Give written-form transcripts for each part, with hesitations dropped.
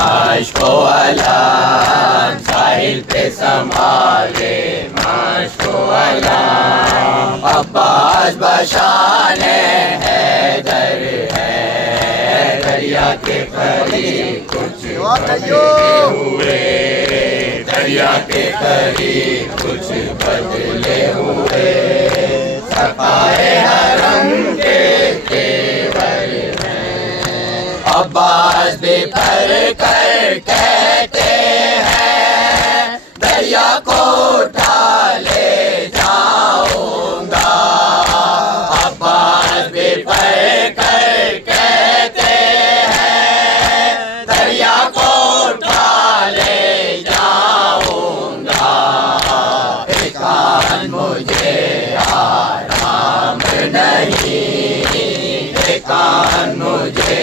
मशको अलाम साहिल पे संभाले मशको अलाम। अब्बास बशाने हैदर है दरिया के करीब कुछ बदले हुए, दरिया के करीब कुछ बदले हुए। सफाए हरम के तेवर हैं अब्बास बेपर कर कहते हैं दरिया को उठा ले जाऊंगा। अब्बास बेपर कर कहते हैं दरिया को उठा ले जाऊंगा। एकांत मुझे आराम नहीं, एकांत मुझे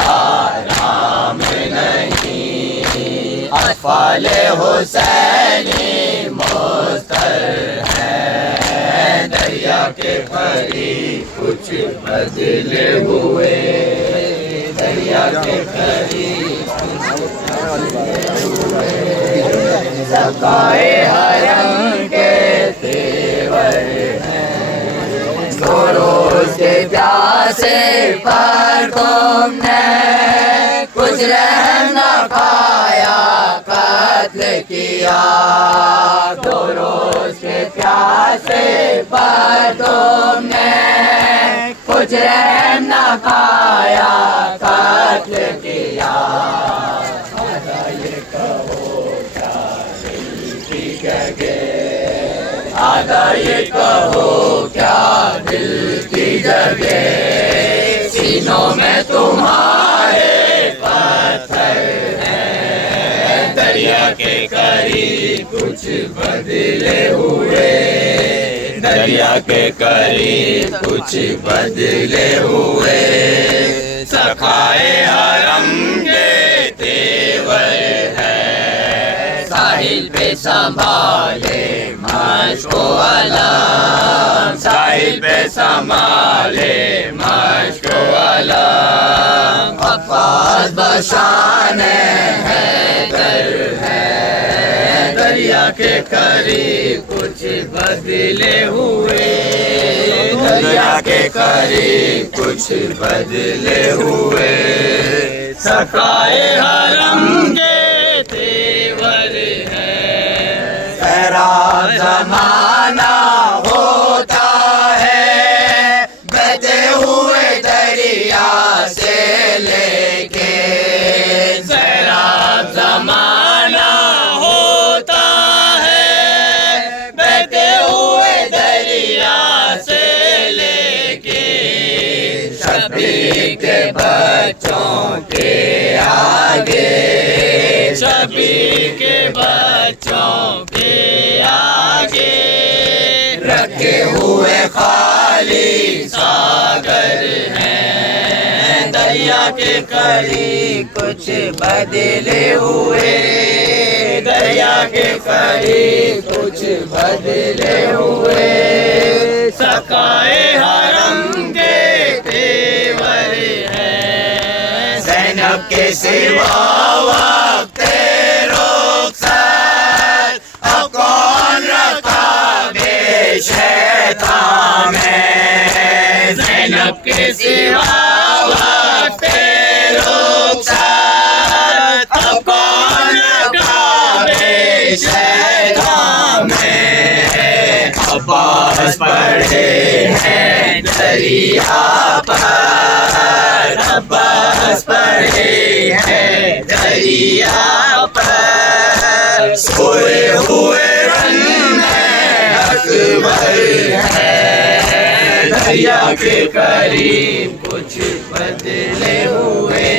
आराम नहीं। अफ़ाले हुसैनी मुस्तर है दरिया के करीब कुछ बदले हुए, दरिया के करीब कुछ बदले हुए। सकाए हरम के तेवर हैं दो रोज के प्यासे पर तुमने कुछ रहम न खाया कत्ल किया। दो रोज के प्यासे पर तुमने कुछ रहम न खाया कत्ल किया। आधा ये कहो क्या दिल की जगे, आधा ये कहो क्या दिल की जगे। सीनों में तुम्हारे पत्थर हैं दरिया के करीब कुछ बदले हुए, दरिया के करीब कुछ बदले हुए। सखाए हरम के तेवर है साहिल पे संभाले मशको अलाम, साहिल पे संभाले मशको अलाम। अब्बास बशाने हैदर है दरिया के करीब कुछ बदले हुए, दरिया के करीब कुछ बदले हुए। सकाए हरम के तेवर है सैराब ज़माना होता है बहते हुए दरिया से लेके। सैराब ज़माना होता है बहते हुए दरिया से लेके। शबीर के बच्चों के आगे, शबीर के बच्चों के आगे रखे हुए खाली सागर हैं दरिया के करीब कुछ बदले हुए, दरिया के करीब कुछ बदले हुए। सकाए हरम के तेवर हैं ज़ैनब के सिवा वक्त रुखसत अब कौन रखा बेशैतान में। ज़ैनब के सिवा वक्त रुखसत अब कौन रखा बेशैतान में। अब्बास पड़े हैं दरिया पर, अब्बास पड़े हैं दरिया पर। सोए हुए रंग अकबर है दरिया के करीब कुछ बदले हुए,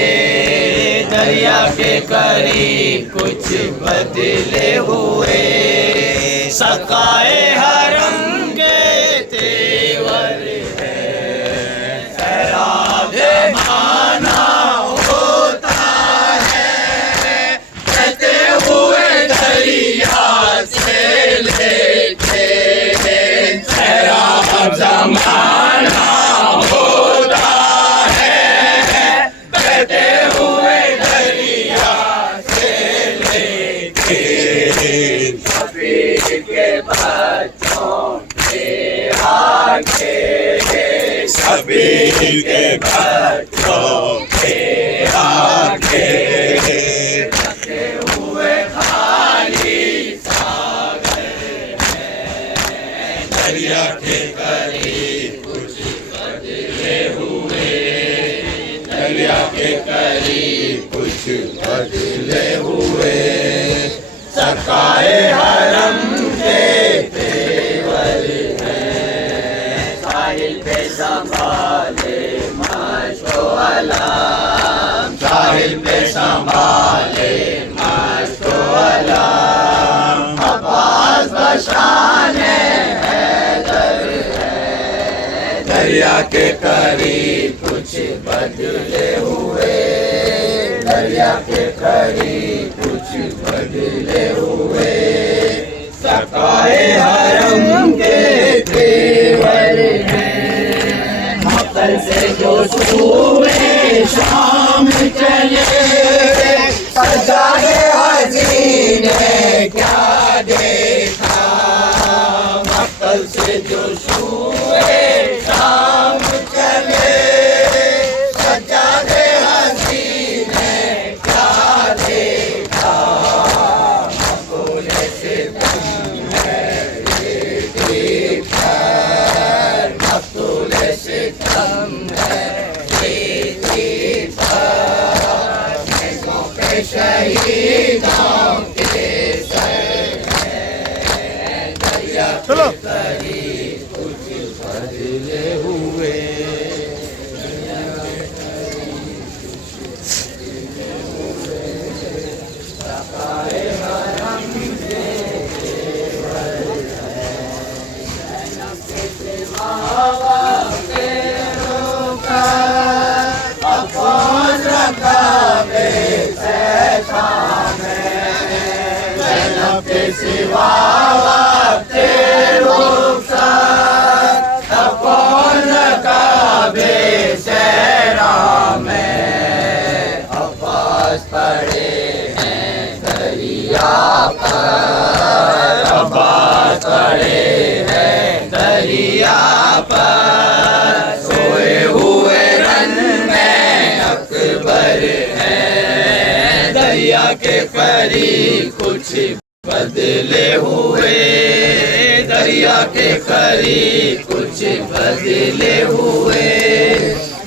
दरिया के करीब कुछ बदले हुए। सकाए हरम के तेवर है सैराब ज़माना होता है बहते हुए दरिया से लेके। सैराब ज़माना होता है बहते हुए दरिया सभी के बच्चों के आगे रखे हुए खाली सागर हैं। दरिया के करीब कुछ बदले हुए, दरिया के करीब कुछ बदले हुए, सकाए हरम के तेवर हैं। साहिल पे संभाले मशको अलाम, साहिल पे संभाले मशको अलाम, अब्बास बशान हैदर है। दरिया के करीब कुछ बदले हुए, दरिया के करीब कुछ बदले हुए, सकाए हरम के तेवर हैं। मक्कल से जो सूबे शाम चले, सजाए हसीने क्या देखा। मक्कल से जो सूबे शाम चले, सजाए हसीने क्या देखा। मकबूले से तुम है ये दीपक, मकबूले से तुम है ये दीपक, नेज़ों पे शहीदों के सर हैं। दरिया के करीब कुछ बदले हुए, सकाए हरम के तेवर हैं। के सिवा वक्ते रुका, अफ़सोस रखा बेसैसा में। ज़ैनब के सिवा वक्ते रुका, अफ़सोस रखा बेसैरा में। अब्बास पड़े हैं दरिया पर, अब्बास पड़े हैं दरिया पर, सोए हुए रन में अकबर हैं। दरिया के करीब कुछ बदले हुए, दरिया के करीब कुछ बदले हुए,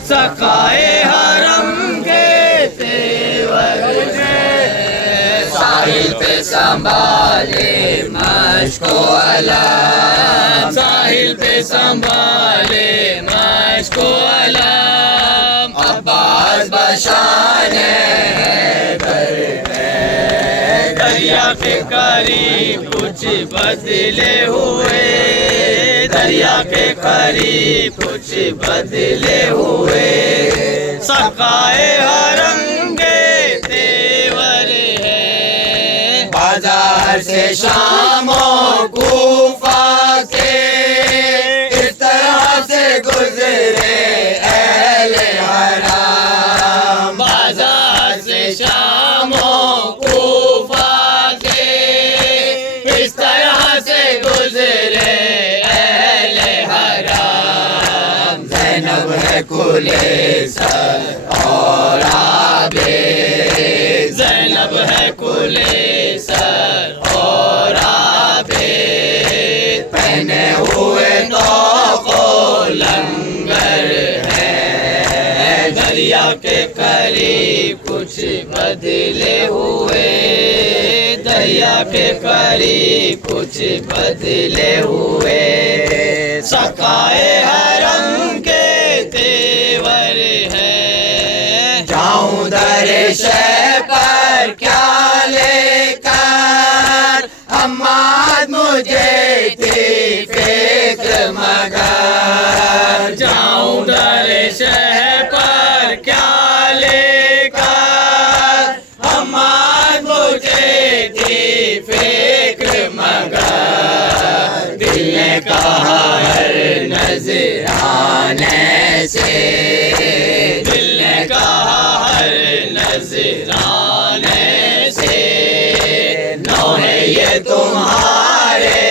सकाए हरम के तेवर हैं। साहिल पे संभाले मशको अलाम, साहिल पे संभाले मशको अलाम, अब्बास बशान हैदर है। दरिया के करीब कुछ बदले हुए, दरिया के करीब कुछ बदले हुए, सकाए हरम के तेवर हैं। बाजार से शामो कूफा के इस तरह से गुजरे अहले हराम। बाजार से शामो कूफा के इस तरह से गुजरे अहले हराम। ज़ैनब है कुले सर और आबे, ज़ैनब है कुले सर और आबे, पहने हुए तो लंगर है। दरिया के करीब कुछ बदले हुए, दरिया के करीब कुछ बदले हुए, सकाए हरम के तेवर हैं। जाऊं दरे शह पर क्या लेकर, अम्माद मुझे थी फिक्र मगर। जाऊं दरे शह पर क्या लेकर, अम्माद मुझे थी फिक्र मगर। दिल ने कहा हर नजराने से, दिल ने कहा हर नजराने से, नौहे ये तुम्हारे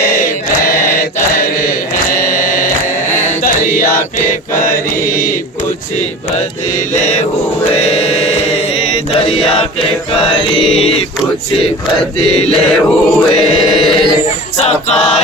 बेहतर हैं। दरिया के करीब कुछ बदले हुए, दरिया के करीब कुछ बदले हुए। सकाए